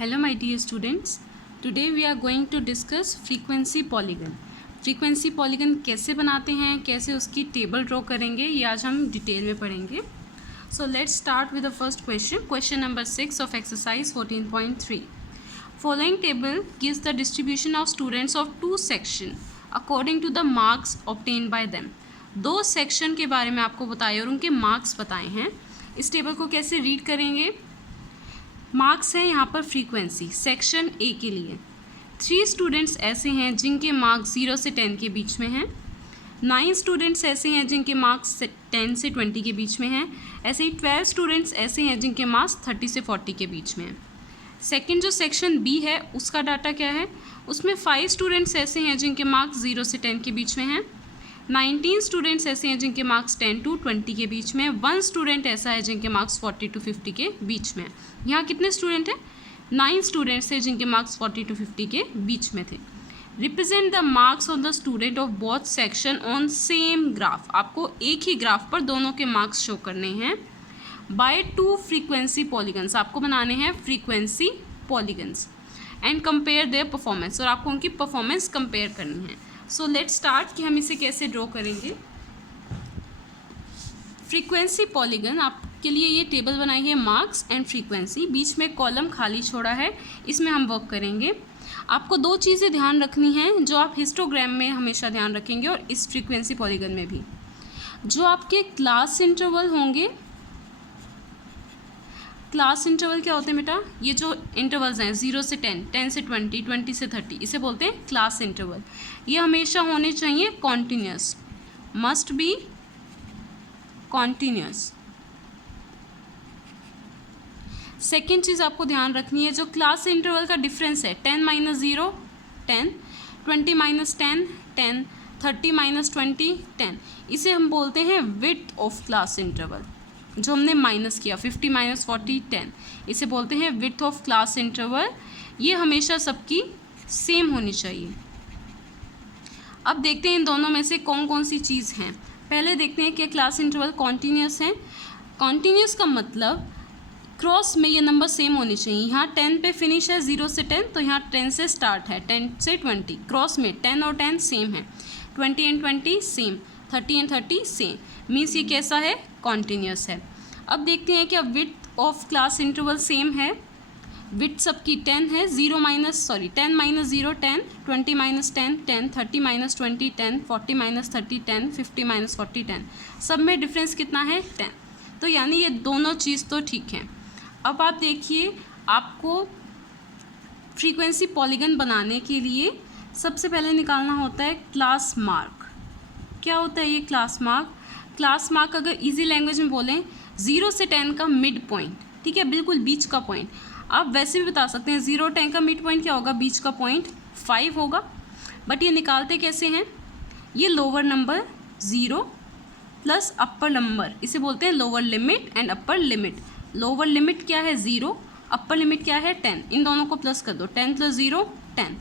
Hello my dear students, today we are going to discuss frequency polygon. Frequency polygon कैसे बनाते हैं, कैसे उसकी टेबल ड्रॉ करेंगे, ये आज हम डिटेल में पढ़ेंगे. So let's start with the first question. Question number 6 of exercise 14.3. Following table gives the distribution of students of two sections according to the marks obtained by them. दो section के बारे में आपको बताया और उनके मार्क्स बताए हैं. इस टेबल को कैसे रीड करेंगे? मार्क्स है यहाँ पर फ्रीक्वेंसी सेक्शन ए के लिए. 3 स्टूडेंट्स ऐसे हैं जिनके मार्क्स 0 से 10 के बीच में हैं. 9 स्टूडेंट्स ऐसे हैं जिनके मार्क्स 10 से 20 के बीच में हैं. ऐसे ही 12 स्टूडेंट्स ऐसे हैं जिनके मार्क्स 30 से 40 के बीच में हैं. सेकंड जो सेक्शन बी है उसका डाटा क्या है? उसमें 5 स्टूडेंट्स ऐसे हैं जिनके मार्क्स 0 से 10 के बीच में हैं. 19 स्टूडेंट्स ऐसे हैं जिनके मार्क्स 10 to 20 के बीच में. 1 स्टूडेंट ऐसा है जिनके मार्क्स 40 to 50 के बीच में. यहाँ कितने स्टूडेंट हैं? 9 स्टूडेंट्स हैं जिनके मार्क्स 40 to 50 के बीच में थे. Represent the marks on the student of both section on same graph. आपको एक ही ग्राफ पर दोनों के मार्क्स शो करने हैं. By 2 frequency polygons. आपको बनाने हैं frequency polygons and compare their performance. और आपको उनकी परफॉर्मेंस कंपेयर करनी है. सो लेट्स स्टार्ट कि हम इसे कैसे ड्रॉ करेंगे. फ्रीक्वेंसी पॉलीगन आपके लिए ये टेबल बनाई है मार्क्स एंड फ्रीक्वेंसी. बीच में कॉलम खाली छोड़ा है, इसमें हम वर्क करेंगे. आपको 2 चीज़ें ध्यान रखनी हैं जो आप हिस्टोग्राम में हमेशा ध्यान रखेंगे और इस फ्रीक्वेंसी पॉलीगन में भी. जो आपके क्लास इंटरवल होंगे, क्लास इंटरवल क्या होते हैं बेटा? ये जो इंटरवल्स हैं 0 से 10, 10 से 20, 20 से 30, इसे बोलते हैं क्लास इंटरवल. ये हमेशा होने चाहिए continuous, must be continuous. Second चीज़ आपको ध्यान रखनी है, जो क्लास इंटरवल का डिफरेंस है 10 - 0 10, 20 - 10 10, 30 - 20 10, इसे हम बोलते हैं विड्थ ऑफ क्लास इंटरवल. जो हमने माइनस किया 50 - 40 10, इसे बोलते हैं विड्थ ऑफ क्लास इंटरवल. ये हमेशा सबकी सेम होनी चाहिए. अब देखते हैं इन दोनों में से कौन कौन सी चीज़ हैं. पहले देखते हैं कि क्लास इंटरवल कॉन्टीन्यूस है. कॉन्टीन्यूस का मतलब क्रॉस में ये नंबर सेम होने चाहिए. यहाँ 10 पे फिनिश है 0 से 10, तो यहाँ 10 से स्टार्ट है 10 से 20. क्रॉस में 10 और 10 सेम है, 20 and 20 same, 30 and 30 same. Means ये कैसा है? कॉन्टीन्यूस है. अब देखते हैं क्या width of class interval same है. विड्थ सबकी 10 है. 10 - 0 10, 20 - 10 10, 30 - 20 10, 40 - 30 10, 50 - 40 10. सब में डिफरेंस कितना है? 10. तो यानी ये दोनों चीज़ तो ठीक है. अब आप देखिए, आपको फ्रीक्वेंसी पॉलीगन बनाने के लिए सबसे पहले निकालना होता है क्लास मार्क. क्या होता है ये क्लास मार्क? क्लास मार्क अगर इजी लैंग्वेज में बोलें 0 से 10 का मिड पॉइंट. ठीक है, बिल्कुल बीच का पॉइंट. आप वैसे भी बता सकते हैं 0 और 10 का मिड पॉइंट क्या होगा? बीच का पॉइंट 5 होगा. बट ये निकालते कैसे हैं? ये लोअर नंबर 0 प्लस अपर नंबर, इसे बोलते हैं lower limit and upper limit. Lower limit क्या है? 0, अपर लिमिट क्या है? 10. इन दोनों को प्लस कर दो. 10 + 0 10.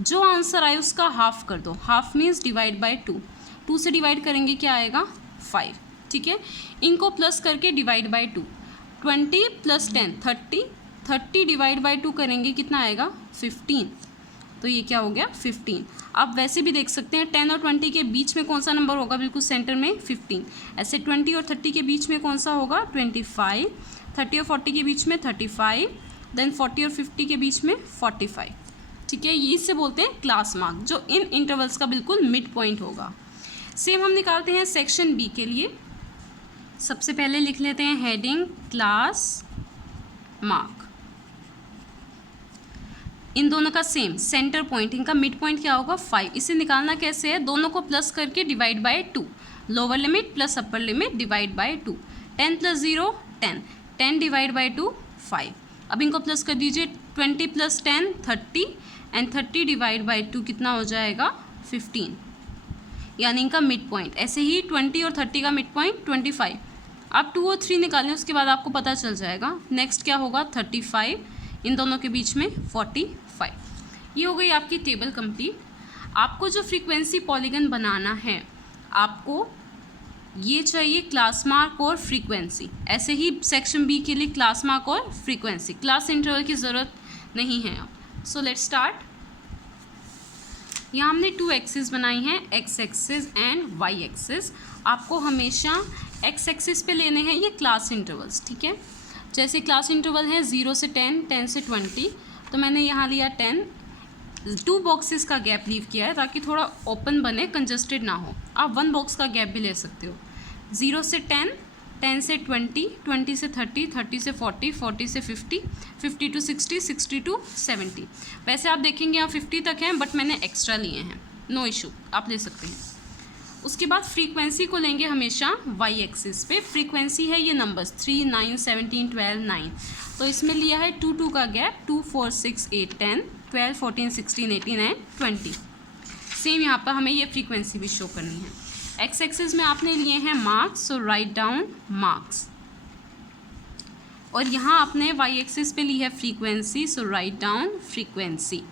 जो आंसर आए उसका हाफ कर दो. Half means divide by 2. 2 से डिवाइड करेंगे क्या आएगा? 5. ठीक है, इनको प्लस करके डिवाइड बाय 2. 20 + 10 30. 30 डिवाइड बाय 2 करेंगे कितना आएगा? 15. तो ये क्या हो गया? 15. आप वैसे भी देख सकते हैं 10 और 20 के बीच में कौन सा नंबर होगा? बिल्कुल सेंटर में 15. ऐसे 20 और 30 के बीच में कौन सा होगा? 25. 30 और 40 के बीच में 35. देन 40 और 50 के बीच में 45. ठीक है, ये इससे बोलते हैं क्लास मार्क, जो इन इंटरवल्स का बिल्कुल मिड पॉइंट होगा. सेम हम निकालते हैं सेक्शन बी के लिए. सबसे पहले लिख लेते हैं हेडिंग क्लास मार्क. इन दोनों का सेम सेंटर पॉइंट, इनका मिड पॉइंट क्या होगा? 5. इसे निकालना कैसे है? दोनों को प्लस करके divide by 2. Lower limit plus upper limit divide by 2. 10 + 0 10, 10 divide by 2 5. अब इनको प्लस कर दीजिए. 20 + 10 30 एंड 30 डिवाइड बाय 2 कितना हो जाएगा? 15. यानी इनका मिड पॉइंट. ऐसे ही 20 और 30 का मिड पॉइंट 25. आप 2 और 3 निकालें, उसके बाद आपको पता चल जाएगा. नेक्स्ट क्या होगा? 35. इन दोनों के बीच में 45. ये हो गई आपकी टेबल कंप्लीट. आपको जो फ्रीक्वेंसी पॉलीगन बनाना है, आपको ये चाहिए क्लास मार्क और फ्रीक्वेंसी. ऐसे ही सेक्शन बी के लिए क्लास मार्क और फ्रीक्वेंसी. क्लास इंटरवल की ज़रूरत नहीं हैं आप। So let's start. यहाँ हमने 2 एक्सिस बनाई हैं, X axis and Y axis. आपको हमेशा एक्स एक्सिस पे लेने हैं ये क्लास इंटरवल्स, ठीक है। जैसे क्लास इंटरवल है 0 से 10, 10 से 20, तो मैंने यहाँ लिया 10, 2 बॉक्सेस का गैप लीव किया है ताकि थोड़ा ओपन बने, कंजस्टेड ना हो। आप 1 बॉक्स का गैप भी ले सकते हो। 0 से 10, 10 से 20, 20 से 30, 30 से 40, 40 से 50, 50 टू 60, 60 टू 70। वैसे आप देखेंगे यहाँ 50 तक हैं, बट मैंने एक्स्ट्रा लिए हैं, नो इशू, आप ले सकते हैं। उसके बाद फ्रीक्वेंसी को लेंगे हमेशा वाई एक्सिस पे। फ्रीक्वेंसी है ये नंबर्स 3, 9, 17, 12, 9। तो इसमें लिया है 2, 2 का गैप, 2, 4, 6, 8, 10, 12, 14, 16, 18 एंड 20। सेम यहाँ पर हमें ये फ्रीक्वेंसी भी शो करनी है। एक्स एक्सिस में आपने लिए हैं मार्क्स, सो राइट डाउन मार्क्स। और यहाँ आपने वाई एक्सिस पे ली है फ्रीक्वेंसी, सो राइट डाउन फ्रीक्वेंसी।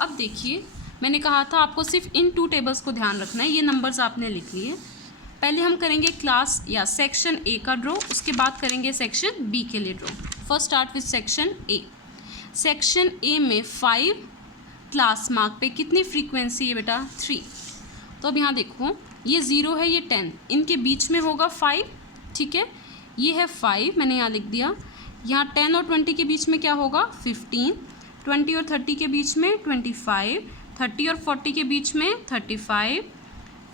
अब देखिए, मैंने कहा था आपको सिर्फ इन 2 टेबल्स को ध्यान रखना है। ये नंबर्स आपने लिख लिए। पहले हम करेंगे क्लास या सेक्शन ए का ड्रॉ, उसके बाद करेंगे सेक्शन बी के लिए draw. First start with section A. Section A में 5 क्लास मार्क पे कितनी फ्रीक्वेंसी है बेटा? 3। तो अब यहाँ देखो, ये 0 है, ये 10, इनके बीच में होगा 5, ठीक है। ये है 5, मैंने यहाँ लिख दिया। यहाँ 10 और 20 के बीच में क्या होगा? 15। 20 और 30 के बीच में 25, 30 और 40 के बीच में 35,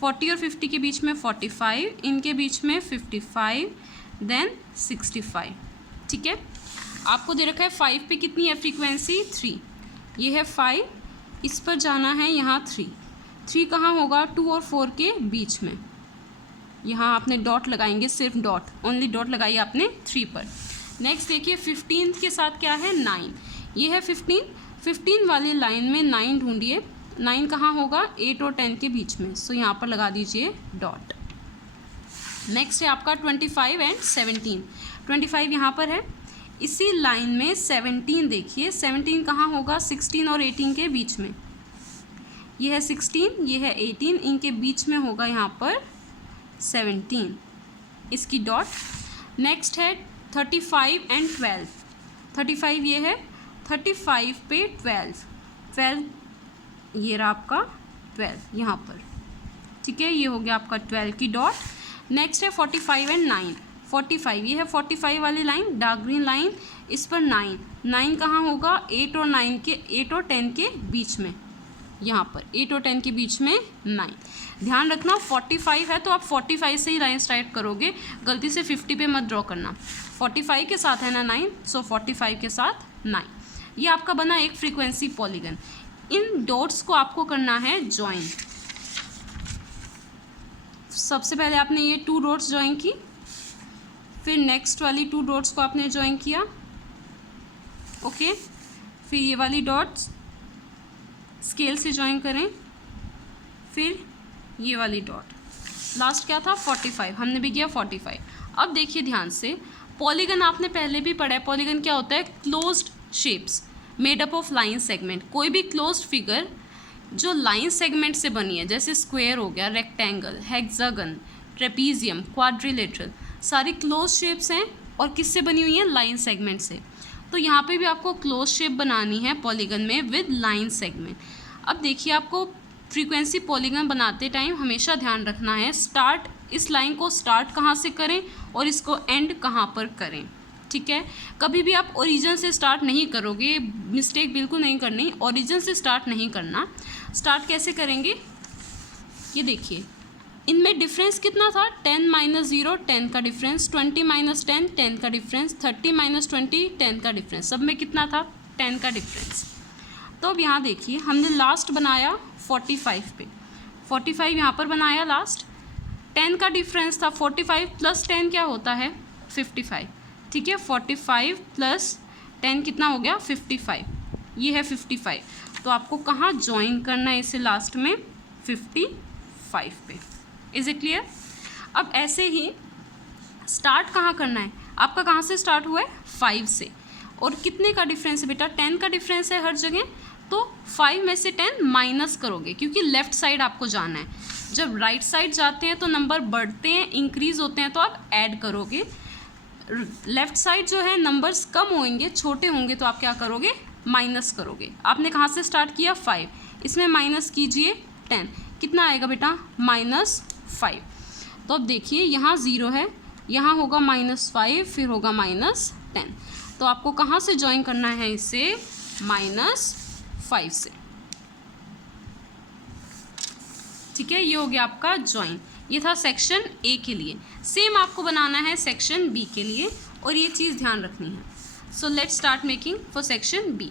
40 और 50 के बीच में 45, इनके बीच में 55, देन 65, ठीक है। आपको दे रखा है 5 पे कितनी है फ्रीक्वेंसी? 3। ये है 5, इस पर जाना है यहाँ 3 कहाँ होगा? 2 और 4 के बीच में। यहाँ आपने डॉट लगाएंगे, सिर्फ डॉट, ओनली डॉट लगाइए आपने 3 पर। नेक्स्ट देखिए 15 के साथ क्या है? 9। ये है 15 वाली लाइन में 9 ढूंढिए। 9 कहाँ होगा? 8 और 10 के बीच में, सो यहाँ पर लगा दीजिए डॉट। नेक्स्ट है आपका 25 एंड 17। 25 यहाँ पर है, इसी लाइन में 17 देखिए, 17 कहाँ होगा? 16 और 18 के बीच में। ये है 16, ये है 18, इनके बीच में होगा यहाँ पर 17, इसकी डॉट। नेक्स्ट है 35 एंड 12। 35 ये है, 35 पे 12 ये रहा आपका 12 यहाँ पर, ठीक है। ये हो गया आपका 12 की डॉट। नेक्स्ट है 45 एंड 9। 45 ये है, 45 वाली लाइन, डार्क ग्रीन लाइन, इस पर 9 कहाँ होगा? 8 और 10 के बीच में, यहाँ पर 8 और 10 के बीच में 9। ध्यान रखना 45 है तो आप 45 से ही लाइन स्टार्ट करोगे, गलती से 50 पे मत ड्रॉ करना। 45 के साथ है ना 9, सो 45 के साथ 9। ये आपका बना एक फ्रीक्वेंसी पॉलीगन। इन डॉट्स को आपको करना है ज्वाइन। सबसे पहले आपने ये 2 डॉट्स ज्वाइन की, फिर नेक्स्ट वाली 2 डॉट्स को आपने ज्वाइन किया, ओके। फिर ये वाली डॉट्स स्केल से ज्वाइन करें, फिर ये वाली डॉट। लास्ट क्या था? 45, हमने भी किया 45। अब देखिए ध्यान से, पॉलीगन आपने पहले भी पढ़ा है। पॉलीगन क्या होता है? Closed shapes made up of line segment. कोई भी क्लोज्ड फिगर जो लाइन सेगमेंट से बनी है, जैसे स्क्वायर हो गया, रेक्टेंगल, हेक्सागन, ट्रेपीजियम, क्वाड्रिलेटरल, सारी क्लोज शेप्स हैं और किससे बनी हुई हैं? लाइन सेगमेंट से। तो यहाँ पे भी आपको क्लोज शेप बनानी है पॉलीगन में विद लाइन सेगमेंट। अब देखिए, आपको फ्रीक्वेंसी पॉलीगन बनाते टाइम हमेशा ध्यान रखना है, स्टार्ट, इस लाइन को स्टार्ट कहाँ से करें और इसको एंड कहाँ पर करें, ठीक है। कभी भी आप ओरिजिन से स्टार्ट नहीं करोगे, मिस्टेक बिल्कुल नहीं करनी, ओरिजिन से स्टार्ट नहीं करना। स्टार्ट कैसे करेंगे? ये देखिए, इनमें डिफरेंस कितना था? 10 - 0 10 का डिफरेंस, 20 - 10 10 का डिफरेंस, 30 - 20 10 का डिफरेंस। सब में कितना था? 10 का डिफरेंस। तो अब यहाँ देखिए, हमने लास्ट बनाया 45 पे, 45 यहाँ पर बनाया लास्ट। 10 का डिफरेंस था, 45 + 10 क्या होता है? 55, ठीक है। 45 + 10 कितना हो गया? 55। ये है 55, तो आपको कहाँ ज्वाइन करना है इसे? लास्ट में 55 पे। Is it clear? अब ऐसे ही स्टार्ट कहाँ करना है? आपका कहाँ से स्टार्ट हुआ है? 5 से। और कितने का डिफरेंस है बेटा? 10 का डिफरेंस है हर जगह, तो 5 में से 10 माइनस करोगे, क्योंकि लेफ़्ट साइड आपको जाना है। जब राइट साइड जाते हैं तो नंबर बढ़ते हैं, इंक्रीज़ होते हैं, तो आप ऐड करोगे। लेफ्ट साइड जो है नंबर्स कम होंगे, छोटे होंगे, तो आप क्या करोगे, माइनस करोगे। आपने कहाँ से स्टार्ट किया, 5, इसमें माइनस कीजिए 10, कितना आएगा बेटा, -5। तो अब देखिए यहाँ 0 है, यहाँ होगा -5, फिर होगा -10। तो आपको कहाँ से ज्वाइन करना है इसे, -5 से। ठीक है, ये हो गया आपका ज्वाइन। ये था सेक्शन ए के लिए। सेम आपको बनाना है सेक्शन बी के लिए, और ये चीज़ ध्यान रखनी है। So let's start making for section B.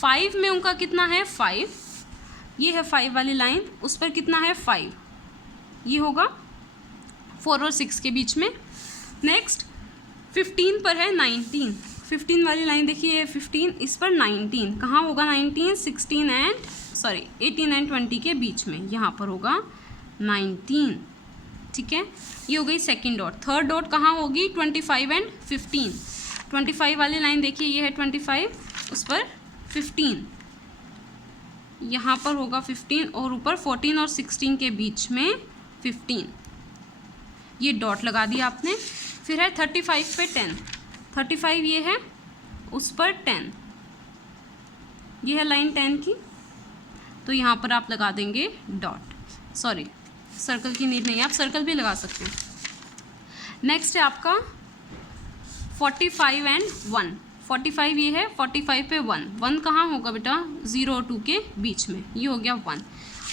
5 में उनका कितना है, 5, ये है 5 वाली लाइन, उस पर कितना है, 5, ये होगा 4 और 6 के बीच में। नेक्स्ट 15 पर है 19, 15 वाली लाइन देखिए, 15, इस पर 19, कहाँ होगा 19, 18 एंड 20 के बीच में, यहाँ पर होगा 19। ठीक है, ये हो गई सेकंड डॉट। थर्ड डॉट कहाँ होगी, 25 एंड 15, 25 वाली लाइन देखिए, ये है 25, उस पर 15, यहाँ पर होगा 15, और ऊपर 14 और 16 के बीच में 15, ये डॉट लगा दिया आपने। फिर है 35 पे 10, 35 ये है, उस पर 10, ये है लाइन 10 की, तो यहाँ पर आप लगा देंगे डॉट, सॉरी सर्कल की नीड नहीं है, आप सर्कल भी लगा सकते हैं। नेक्स्ट है आपका 45 एंड 1, 45 ये है, 45 पे 1, 1 कहाँ होगा बेटा, 0 और 2 के बीच में, ये हो गया 1।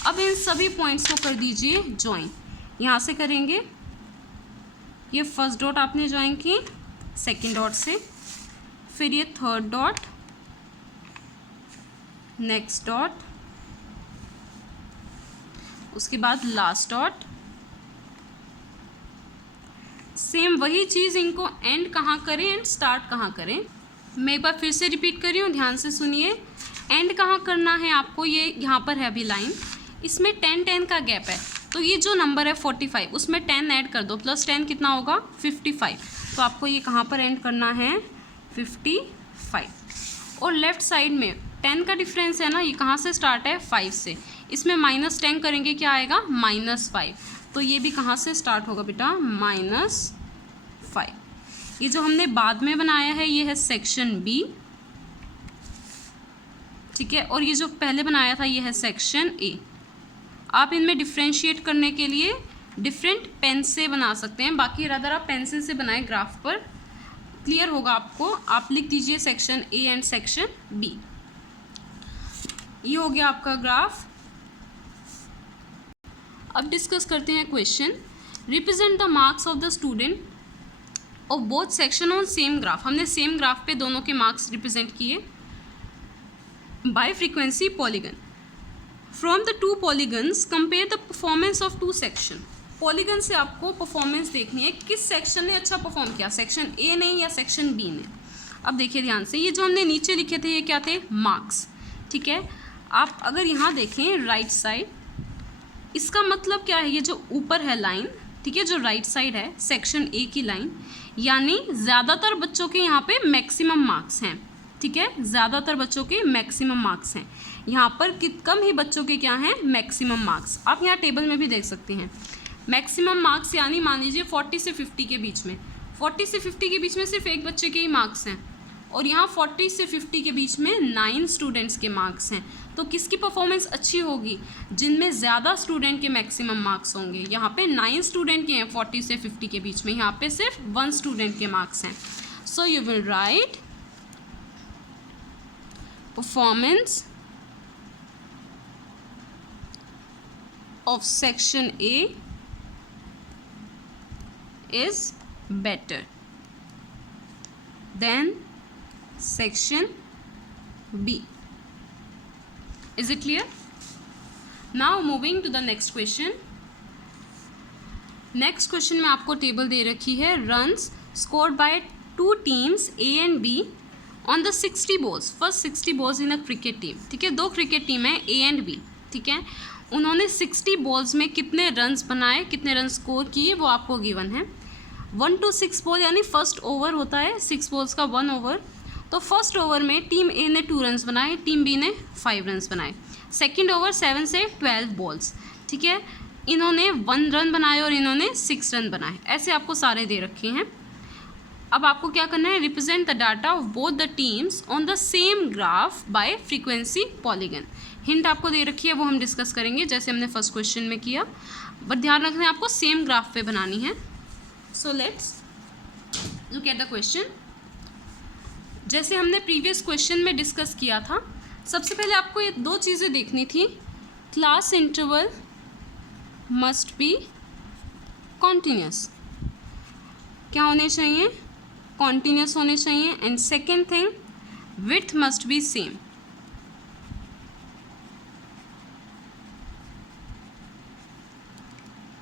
अब इन सभी पॉइंट्स को कर दीजिए ज्वाइन, यहाँ से करेंगे, ये फर्स्ट डॉट आपने ज्वाइन की सेकंड डॉट से, फिर ये थर्ड डॉट, नेक्स्ट डॉट, उसके बाद लास्ट डॉट। सेम वही चीज़ इनको एंड कहाँ करें एंड स्टार्ट कहाँ करें, मैं एक बार फिर से रिपीट कर रही हूँ, ध्यान से सुनिए। एंड कहाँ करना है आपको, ये यहाँ पर है अभी लाइन, इसमें 10 का गैप है, तो ये जो नंबर है 45, उसमें 10 ऐड कर दो, प्लस 10 कितना होगा, 55। तो आपको ये कहाँ पर एंड करना है, 55। और लेफ्ट साइड में 10 का डिफरेंस है ना, ये कहाँ से स्टार्ट है, 5 से, इसमें -10 करेंगे, क्या आएगा, -5। तो ये भी कहाँ से स्टार्ट होगा बेटा, -5। ये जो हमने बाद में बनाया है, ये है सेक्शन बी, ठीक है, और ये जो पहले बनाया था, ये है सेक्शन ए। आप इनमें डिफ्रेंशिएट करने के लिए डिफरेंट पेन से बना सकते हैं, बाकी अगर आप पेंसिल से बनाएं ग्राफ पर, क्लियर होगा आपको। आप लिख दीजिए section A and section B. ये हो गया आपका ग्राफ। अब डिस्कस करते हैं question. Represent the marks of the student of both section on same graph. हमने सेम ग्राफ पे दोनों के मार्क्स रिप्रेजेंट किए by frequency polygon. From the 2 polygons compare the performance of 2 section. Polygon से आपको परफॉर्मेंस देखनी है, किस सेक्शन ने अच्छा परफॉर्म किया, सेक्शन ए ने या सेक्शन बी ने। अब देखिए ध्यान से, ये जो हमने नीचे लिखे थे, ये क्या थे, मार्क्स, ठीक है। आप अगर यहाँ देखें राइट साइड, इसका मतलब क्या है, ये जो ऊपर है लाइन, ठीक है, जो राइट साइड है सेक्शन ए की लाइन, यानी ज़्यादातर बच्चों के यहाँ पे मैक्सिमम मार्क्स हैं, ठीक है, ज़्यादातर बच्चों के मैक्सिमम मार्क्स हैं। यहाँ पर कम ही बच्चों के क्या हैं, मैक्सिमम मार्क्स। आप यहाँ टेबल में भी देख सकते हैं मैक्सिमम मार्क्स, यानी मान लीजिए 40 से 50 के बीच में, 40 से 50 के बीच में सिर्फ एक बच्चे के ही मार्क्स हैं, और यहाँ 40 से 50 के बीच में 9 स्टूडेंट्स के मार्क्स हैं। तो किसकी परफॉर्मेंस अच्छी होगी, जिनमें ज़्यादा स्टूडेंट के मैक्सिमम मार्क्स होंगे। यहाँ पे 9 स्टूडेंट के हैं 40 से 50 के बीच में, यहाँ पे सिर्फ 1 स्टूडेंट के मार्क्स हैं। So you will write performance of section A is better than section B. Is it clear? Now moving to the next question. Next question में आपको टेबल दे रखी है, runs scored by 2 teams A and B on the 60 balls. First 60 balls in a cricket team. ठीक है, 2 cricket team है A and B, ठीक है। उन्होंने 60 बॉल्स में कितने रन्स बनाए, कितने रन स्कोर किए, वो आपको गिवन है। 1 to 6 बॉल, यानी फर्स्ट ओवर होता है 6 बॉल्स का 1 ओवर। तो फर्स्ट ओवर में टीम ए ने 2 रन्स बनाए, टीम बी ने 5 रन्स बनाए। सेकंड ओवर 7 से 12 बॉल्स, ठीक है, इन्होंने 1 रन बनाए और इन्होंने 6 रन बनाए। ऐसे आपको सारे दे रखे हैं। अब आपको क्या करना है, represent the data of both the teams on the same graph bye frequency polygon. Hint आपको दे रखी है, वो हम डिस्कस करेंगे जैसे हमने फर्स्ट क्वेश्चन में किया, बट ध्यान रखना है आपको सेम ग्राफ पे बनानी है। So let's look at the question. जैसे हमने प्रीवियस क्वेश्चन में डिस्कस किया था, सबसे पहले आपको ये दो चीज़ें देखनी थी, class interval must be continuous, क्या होने चाहिए, कॉन्टिन्यूस होने चाहिए, and second thing width must be same.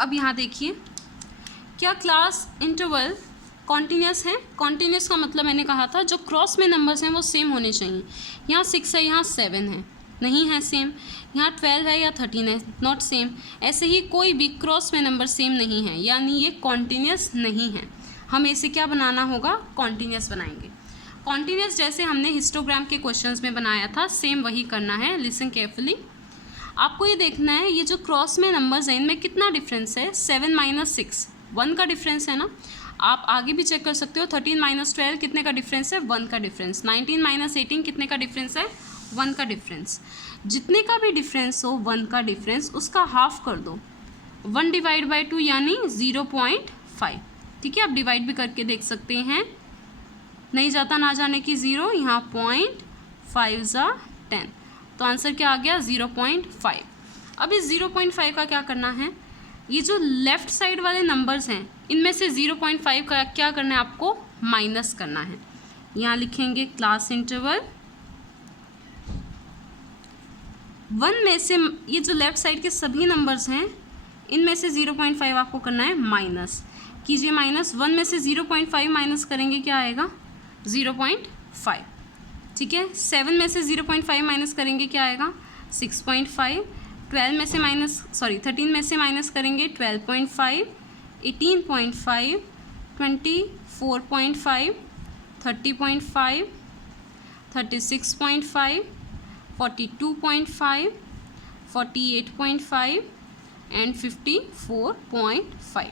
अब यहाँ देखिए, क्या क्लास इंटरवल कॉन्टिन्यूस है? कॉन्टिन्यूस का मतलब मैंने कहा था जो क्रॉस में नंबर्स हैं वो सेम होने चाहिए। यहाँ 6 है, यहाँ 7 है, नहीं है सेम। यहाँ 12 है या 13 है, नॉट सेम। ऐसे ही कोई भी क्रॉस में नंबर सेम नहीं है, यानी ये कॉन्टिन्यूस नहीं है। हमें इसे क्या बनाना होगा, कॉन्टिन्यूस बनाएंगे। कॉन्टिन्यूस जैसे हमने हिस्टोग्राम के क्वेश्चंस में बनाया था, सेम वही करना है। लिसन केयरफुली, आपको ये देखना है ये जो क्रॉस में नंबर्स हैं इनमें कितना डिफरेंस है। 7 - 6 1 का डिफरेंस है ना। आप आगे भी चेक कर सकते हो, 13 - 12 कितने का डिफरेंस है, 1 का डिफरेंस। 19 - 18 कितने का डिफरेंस है, 1 का डिफरेंस। जितने का भी डिफरेंस हो 1 का डिफरेंस, उसका हाफ कर दो। 1 / 2 यानी 0.5। ठीक है, आप डिवाइड भी करके देख सकते हैं, नहीं जाता ना जाने की 0, यहाँ 0.5 × 10, तो आंसर क्या आ गया, 0.5। अब इस 0.5 का क्या करना है, ये जो लेफ़्ट साइड वाले नंबर्स हैं इनमें से 0.5 का क्या करना है, आपको माइनस करना है। यहाँ लिखेंगे क्लास इंटरवल 1 में से ये जो लेफ़्ट साइड के सभी नंबर्स हैं इनमें से 0.5 आपको करना है माइनस। कीजिए माइनस, 1 में से 0.5 माइनस करेंगे क्या आएगा, 0.5। ठीक है, 7 में से 0.5 माइनस करेंगे क्या आएगा, 6.5। 13 में से माइनस करेंगे 12.5, 18.5, 24.5, 30.5, 36.5, 42.5, 48.5 एंड 54.5।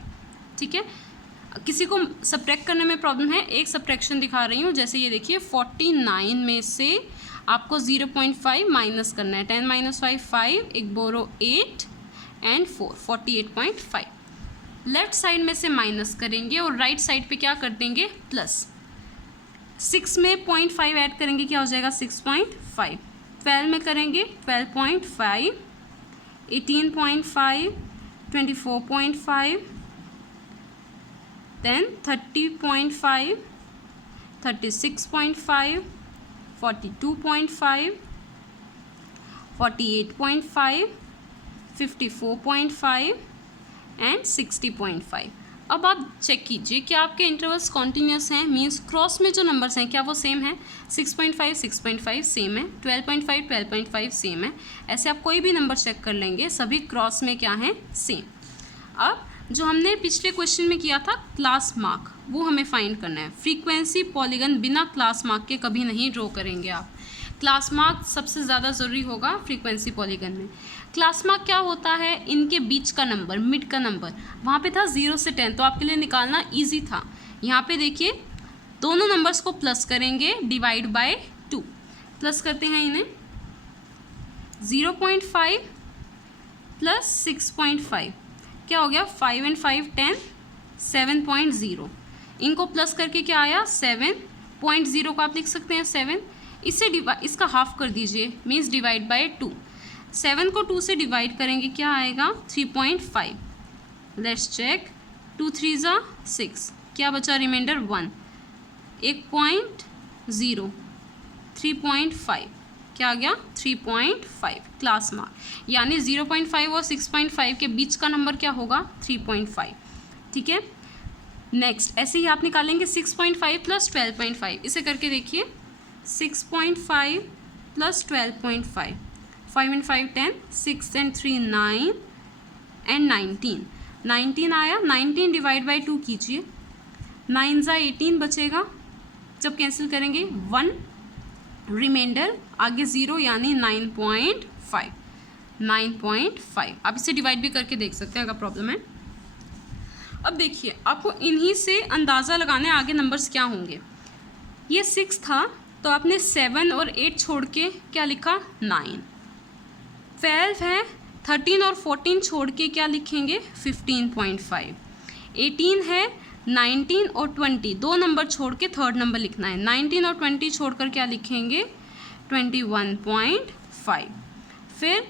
ठीक है, किसी को सब्ट्रैक्ट करने में प्रॉब्लम है, एक सब्ट्रैक्शन दिखा रही हूँ। जैसे ये देखिए 49 में से आपको 0.5 माइनस करना है। 10 - 5 5, एक बोरो 8 एंड 4, 48.5। लेफ्ट साइड में से माइनस करेंगे और राइट साइड पे क्या कर देंगे, प्लस। 6 में 0.5 ऐड करेंगे क्या हो जाएगा, 6.5। 12 में करेंगे 12.5, 18.5, 24.5, then 30.5, 36.5, 42.5, 48.5, 54.5 एंड 60.5। अब आप चेक कीजिए कि आपके इंटरवल्स कॉन्टिन्यूस हैं, मींस क्रॉस में जो नंबर्स हैं क्या वो सेम है। 6.5 6.5 सेम है, 12.5 12.5 सेम है। ऐसे आप कोई भी नंबर चेक कर लेंगे, सभी क्रॉस में क्या हैं, सेम। अब जो हमने पिछले क्वेश्चन में किया था क्लास मार्क, वो हमें फाइंड करना है। फ्रीक्वेंसी पॉलीगन बिना क्लास मार्क के कभी नहीं ड्रॉ करेंगे आप। क्लास मार्क सबसे ज़्यादा ज़रूरी होगा फ्रीक्वेंसी पॉलीगन में। क्लास मार्क क्या होता है, इनके बीच का नंबर, मिड का नंबर। वहाँ पे था 0 से 10, तो आपके लिए निकालना ईजी था। यहाँ पे देखिए दोनों नंबर्स को प्लस करेंगे, डिवाइड बाय 2। प्लस करते हैं इन्हें, 0.5 प्लस 6.5 क्या हो गया, 5 and 5 10, 7.0। इनको प्लस करके क्या आया, 7.0 को आप लिख सकते हैं 7। इससे इसका हाफ कर दीजिए, मीन्स डिवाइड बाय 2। 7 को 2 से डिवाइड करेंगे क्या आएगा, 3.5। लेट्स चेक, 2 3 ज़ा 6, क्या बचा रिमाइंडर 1, 1.0, 3.5 क्या आ गया, 3.5 क्लास मार्क। यानी 0.5 और 6.5 के बीच का नंबर क्या होगा, 3.5। ठीक है, नेक्स्ट ऐसे ही आप निकालेंगे 6.5 प्लस 12.5। इसे करके देखिए, 6.5 प्लस 12.5, 5 and 5 10, 6 and 3 9 एंड 19 आया। 19 डिवाइड बाई 2 कीजिए, 9 ज़ा 18 बचेगा। जब कैंसिल करेंगे 1 रिमाइंडर, आगे 0 यानी 9.5। आप इसे डिवाइड भी करके देख सकते हैं अगर प्रॉब्लम है। अब देखिए आपको इन्हीं से अंदाज़ा लगाना है आगे नंबर्स क्या होंगे। ये 6 था तो आपने 7 और 8 छोड़ के क्या लिखा 9। 12 है, 13 और 14 छोड़ के क्या लिखेंगे 15.5। 18 है, 19 और 20 दो नंबर छोड़ के थर्ड नंबर लिखना है। 19 और 20 छोड़कर क्या लिखेंगे 21.5। फिर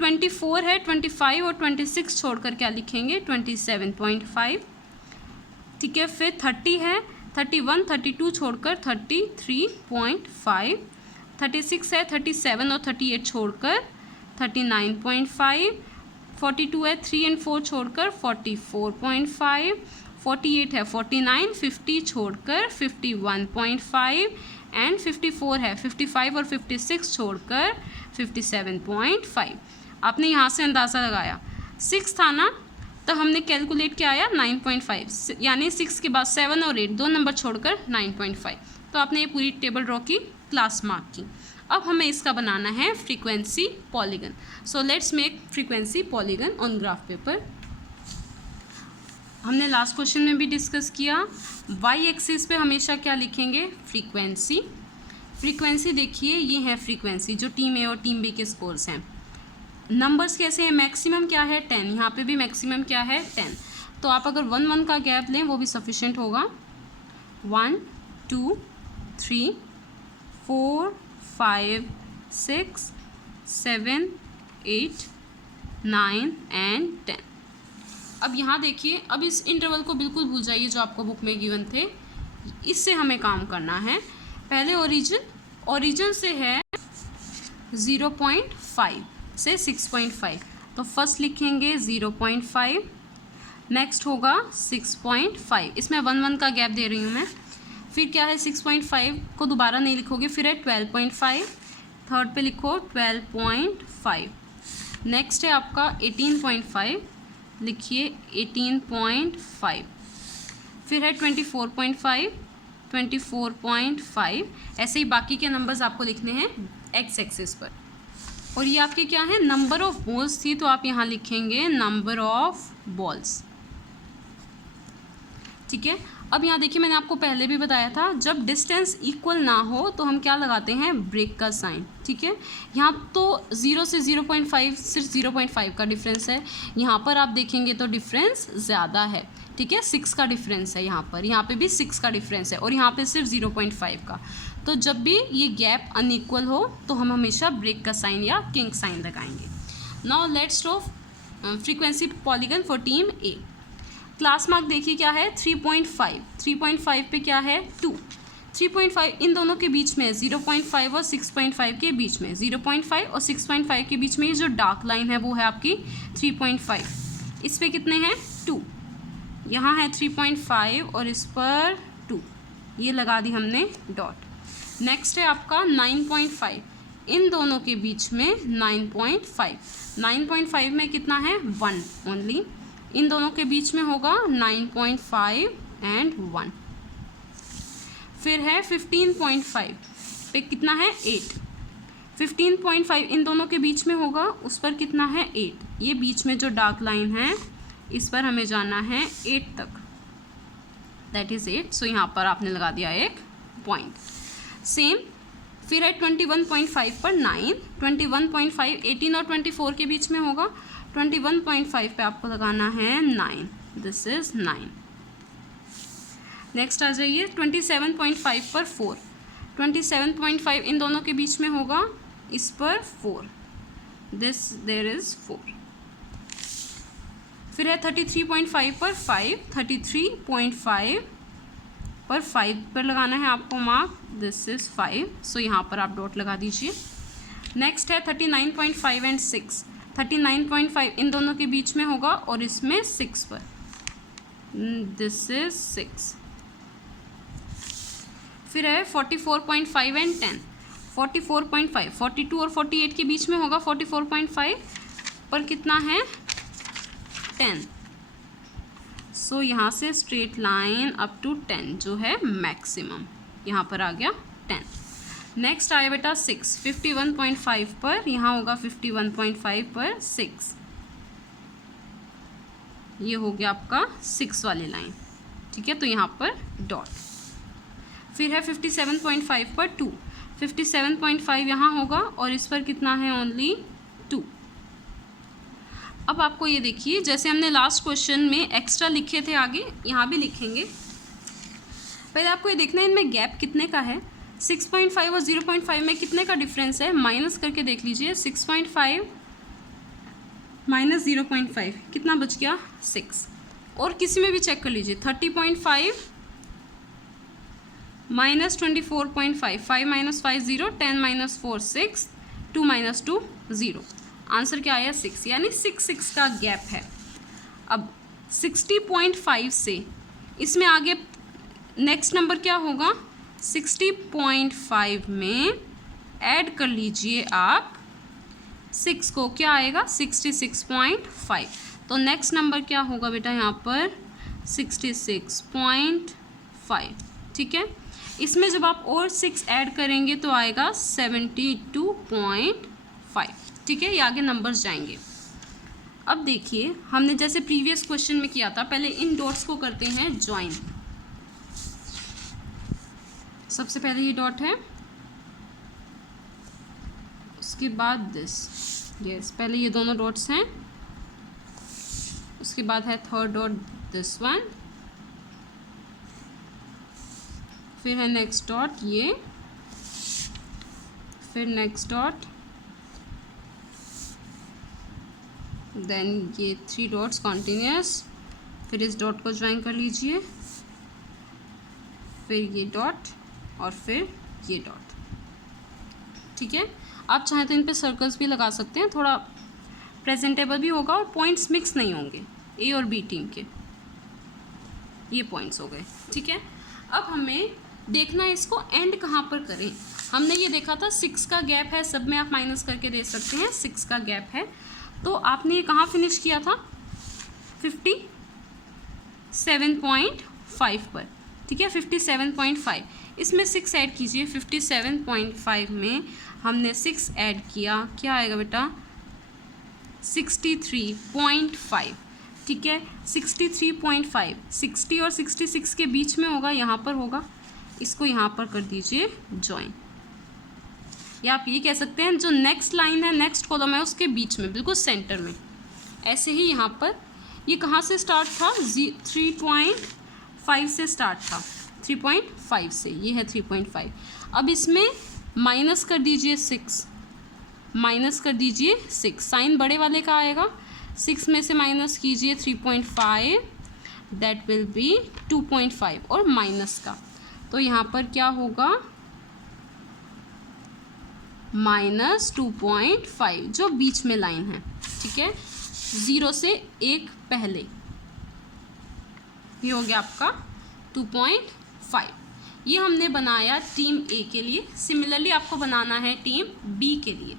24 है, 25 और 26 छोड़कर क्या लिखेंगे 27.5। ठीक है, फिर 30 है, 31 32 छोड़कर 33.5। 36 है, 37 और 38 छोड़कर 39.5। 42 है, 3 और 4 छोड़कर 44.5। 48 है, 49 50 छोड़कर 51.5 एंड 54 है, 55 और 56 छोड़कर 57.5। आपने यहाँ से अंदाज़ा लगाया 6 था ना, तो हमने कैलकुलेट किया आया 9.5, यानी 6 के बाद 7 और 8 दो नंबर छोड़कर 9.5। तो आपने ये पूरी टेबल ड्रॉ की, क्लास मार्क की। अब हमें इसका बनाना है frequency polygon. So let's make frequency polygon on graph paper. हमने लास्ट क्वेश्चन में भी डिस्कस किया, वाई एक्सिस पे हमेशा क्या लिखेंगे फ्रीक्वेंसी। फ्रीक्वेंसी देखिए ये है फ्रीक्वेंसी जो टीम ए और टीम बी के स्कोर्स हैं। नंबर्स कैसे हैं, मैक्सिमम क्या है 10, यहाँ पे भी मैक्सिमम क्या है 10। तो आप अगर 1 का गैप लें वो भी सफिशेंट होगा। 1 2 3 4 5 6 7 8 9 एंड 10। अब यहाँ देखिए, अब इस इंटरवल को बिल्कुल भूल जाइए जो आपको बुक में गिवन थे। इससे हमें काम करना है। पहले ओरिजिन से है 0.5 से 6.5, तो फर्स्ट लिखेंगे 0.5, नेक्स्ट होगा 6.5, इसमें 1 का गैप दे रही हूँ मैं। फिर क्या है 6.5 को दोबारा नहीं लिखोगे, फिर है 12.5, थर्ड पे लिखो 12.5। नेक्स्ट है आपका 18.5, लिखिए 18.5। फिर है 24.5, 24.5। ऐसे ही बाकी के नंबर्स आपको लिखने हैं एक्स एक्सिस पर। और ये आपके क्या है, नंबर ऑफ बॉल्स थी, तो आप यहाँ लिखेंगे नंबर ऑफ बॉल्स। ठीक है, अब यहाँ देखिए मैंने आपको पहले भी बताया था, जब डिस्टेंस इक्वल ना हो तो हम क्या लगाते हैं ब्रेक का साइन। ठीक है, यहाँ तो 0 से 0.5 सिर्फ 0.5 का डिफरेंस है, यहाँ पर आप देखेंगे तो डिफरेंस ज़्यादा है। ठीक है, 6 का डिफरेंस है यहाँ पे भी 6 का डिफरेंस है, और यहाँ पे सिर्फ 0.5 का। तो जब भी ये गैप अनइक्वल हो तो हम हमेशा ब्रेक का साइन या किंग साइन लगाएंगे। Now let's draw frequency polygon for team A. Class mark देखिए क्या है 3.5, 3.5 पे क्या है 2, 3.5 इन दोनों के बीच में, 0.5 और 6.5 के बीच में, 0.5 और 6.5 के बीच में ये जो डार्क लाइन है वो है आपकी 3.5। इस पे कितने हैं 2, यहाँ है 3.5 और इस पर 2, ये लगा दी हमने डॉट। नेक्स्ट है आपका 9.5, इन दोनों के बीच में 9.5, 9.5 में कितना है 1 ओनली, इन दोनों के बीच में होगा 9.5 एंड 1। फिर है 15.5 पे कितना है 8, 15.5 इन दोनों के बीच में होगा, उस पर कितना है 8, ये बीच में जो डार्क लाइन है इस पर हमें जाना है 8 तक, दैट इज़ 8। सो यहाँ पर आपने लगा दिया एक पॉइंट। सेम फिर है 21.5 पर 9, 21.5 18 और 24 के बीच में होगा, 21.5 पे आपको लगाना है 9, दिस इज 9। नेक्स्ट आ जाइए 27.5 पर 4, 27.5 इन दोनों के बीच में होगा, इस पर 4, दिस देयर इज 4। फिर है 33.5 पर 5, 33.5 पर 5 पर लगाना है आपको मार्क, दिस इज 5। सो यहाँ पर आप डॉट लगा दीजिए। नेक्स्ट है 39.5 एंड 6, 39.5 इन दोनों के बीच में होगा और इसमें 6 पर, दिस इज 6। फिर है 44.5 एंड 10, 44.5 42 और 48 के बीच में होगा, 44.5 पर कितना है 10। सो यहाँ से स्ट्रेट लाइन अप टू 10 जो है मैक्सिमम, यहाँ पर आ गया 10। नेक्स्ट आया बेटा 6, 51.5 पर, यहाँ होगा 51.5 पर 6। ये हो गया आपका 6 वाली लाइन, ठीक है। तो यहाँ पर डॉट। फिर है 57.5 पर 2, 57.5 यहाँ होगा और इस पर कितना है, ओनली 2। अब आपको ये देखिए, जैसे हमने लास्ट क्वेश्चन में एक्स्ट्रा लिखे थे, आगे यहाँ भी लिखेंगे। पहले आपको ये देखना है इनमें गैप कितने का है। 6.5 और 0.5 में कितने का डिफरेंस है, माइनस करके देख लीजिए। 6.5 माइनस 0.5 कितना बच गया, 6। और किसी में भी चेक कर लीजिए, 30.5 minus 24.5, 5 minus 5 0, 10 minus 4 6, 2 minus 2 0। Answer क्या आया, 6, यानी 6 का गैप है। अब 60.5 से इसमें आगे नेक्स्ट नंबर क्या होगा, 60.5 में ऐड कर लीजिए आप 6 को, क्या आएगा 66.5। तो नेक्स्ट नंबर क्या होगा बेटा यहाँ पर, 66.5, ठीक है। इसमें जब आप और 6 ऐड करेंगे तो आएगा 72.5, ठीक है। ये आगे नंबर्स जाएंगे। अब देखिए, हमने जैसे प्रीवियस क्वेश्चन में किया था, पहले इन डॉट्स को करते हैं ज्वाइन। सबसे पहले ये डॉट है, उसके बाद दिस, यस, पहले ये दोनों डॉट्स हैं, उसके बाद है थर्ड डॉट दिस वन, फिर है नेक्स्ट डॉट ये, फिर नेक्स्ट डॉट, देन ये 3 डॉट्स कॉन्टिन्यूस, फिर इस डॉट को ज्वाइन कर लीजिए, फिर ये डॉट और फिर ये डॉट, ठीक है। आप चाहें तो इन पे सर्कल्स भी लगा सकते हैं, थोड़ा प्रेजेंटेबल भी होगा और पॉइंट्स मिक्स नहीं होंगे ए और बी टीम के। ये पॉइंट्स हो गए, ठीक है। अब हमें देखना है इसको एंड कहाँ पर करें। हमने ये देखा था 6 का गैप है, सब में आप माइनस करके दे सकते हैं, 6 का गैप है। तो आपने ये कहाँ फिनिश किया था, 57.5 पर, ठीक है, 57.5। इसमें 6 ऐड कीजिए, 57.5 में हमने 6 ऐड किया, क्या आएगा बेटा, 63.5, ठीक है। 63.5, 60 और 66 के बीच में होगा, यहाँ पर होगा, इसको यहाँ पर कर दीजिए ज्वाइन। या आप ये कह सकते हैं जो नेक्स्ट लाइन है, नेक्स्ट कॉलम है, उसके बीच में, बिल्कुल सेंटर में। ऐसे ही यहाँ पर ये कहाँ से स्टार्ट था, 3.5 से स्टार्ट था, 3.5 से, ये है 3.5। अब इसमें माइनस कर दीजिए 6, माइनस कर दीजिए 6, साइन बड़े वाले का आएगा, 6 में से माइनस कीजिए 3.5, दैट विल बी 2.5, और माइनस का, तो यहाँ पर क्या होगा, -2.5, जो बीच में लाइन है, ठीक है, 0 से 1 पहले, ये हो गया आपका 2.5। ये हमने बनाया टीम ए के लिए। सिमिलरली आपको बनाना है टीम बी के लिए।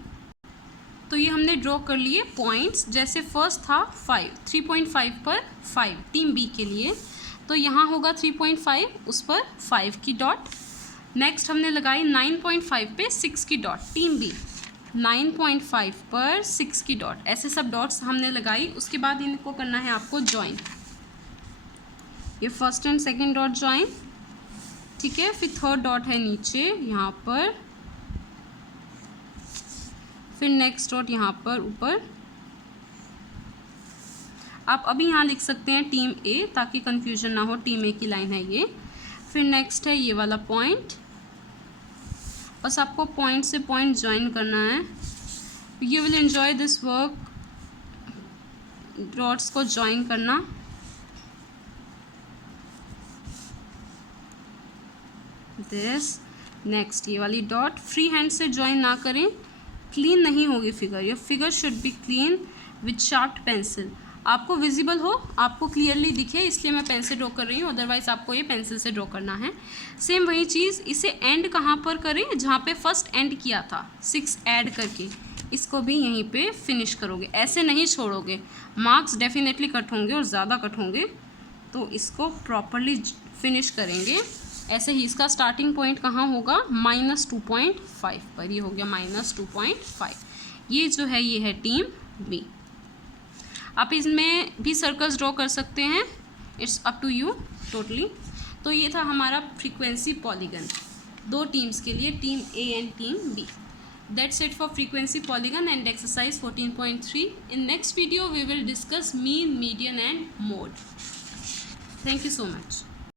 तो ये हमने ड्रॉ कर लिए पॉइंट्स, जैसे फर्स्ट था 5, 3.5 पर 5 टीम बी के लिए, तो यहाँ होगा 3.5, उस पर 5 की डॉट। नेक्स्ट हमने लगाई 9.5 पे 6 की डॉट, टीम बी 9.5 पर 6 की डॉट, ऐसे सब डॉट्स हमने लगाई। उसके बाद इनको करना है आपको ज्वाइन, ये first and second dot join, ठीक है। फिर थर्ड डॉट है नीचे यहाँ पर, फिर नेक्स्ट डॉट यहाँ पर ऊपर। आप अभी यहाँ लिख सकते हैं टीम ए, ताकि कंफ्यूजन ना हो, टीम ए की लाइन है ये। फिर नेक्स्ट है ये वाला पॉइंट, बस आपको पॉइंट से पॉइंट ज्वाइन करना है। You will enjoy this work, dots को ज्वाइन करना। दिस नेक्स्ट ये वाली डॉट, फ्री हैंड से ज्वाइन ना करें, क्लीन नहीं होगी figure. Your figure should be clean with sharped pencil, आपको विजिबल हो, आपको क्लियरली दिखे, इसलिए मैं पेन से ड्रॉ कर रही हूँ, अदरवाइज आपको ये पेंसिल से ड्रॉ करना है। सेम वही चीज़, इसे एंड कहाँ पर करें, जहाँ पे फर्स्ट एंड किया था 6 ऐड करके, इसको भी यहीं पे फिनिश करोगे, ऐसे नहीं छोड़ोगे, मार्क्स डेफिनेटली कट होंगे और ज़्यादा कट होंगे, तो इसको प्रॉपरली फिनिश करेंगे। ऐसे ही इसका स्टार्टिंग पॉइंट कहाँ होगा, -2.5 पर, ये हो गया -2.5। ये जो है ये है टीम बी। आप इसमें भी सर्कल्स ड्रॉ कर सकते हैं, it's up to you totally. तो ये था हमारा फ्रीक्वेंसी पॉलीगन 2 टीम्स के लिए, team A and team B. That's it for frequency polygon and exercise 14.3. In next video we will discuss mean, median and mode. Thank you so much.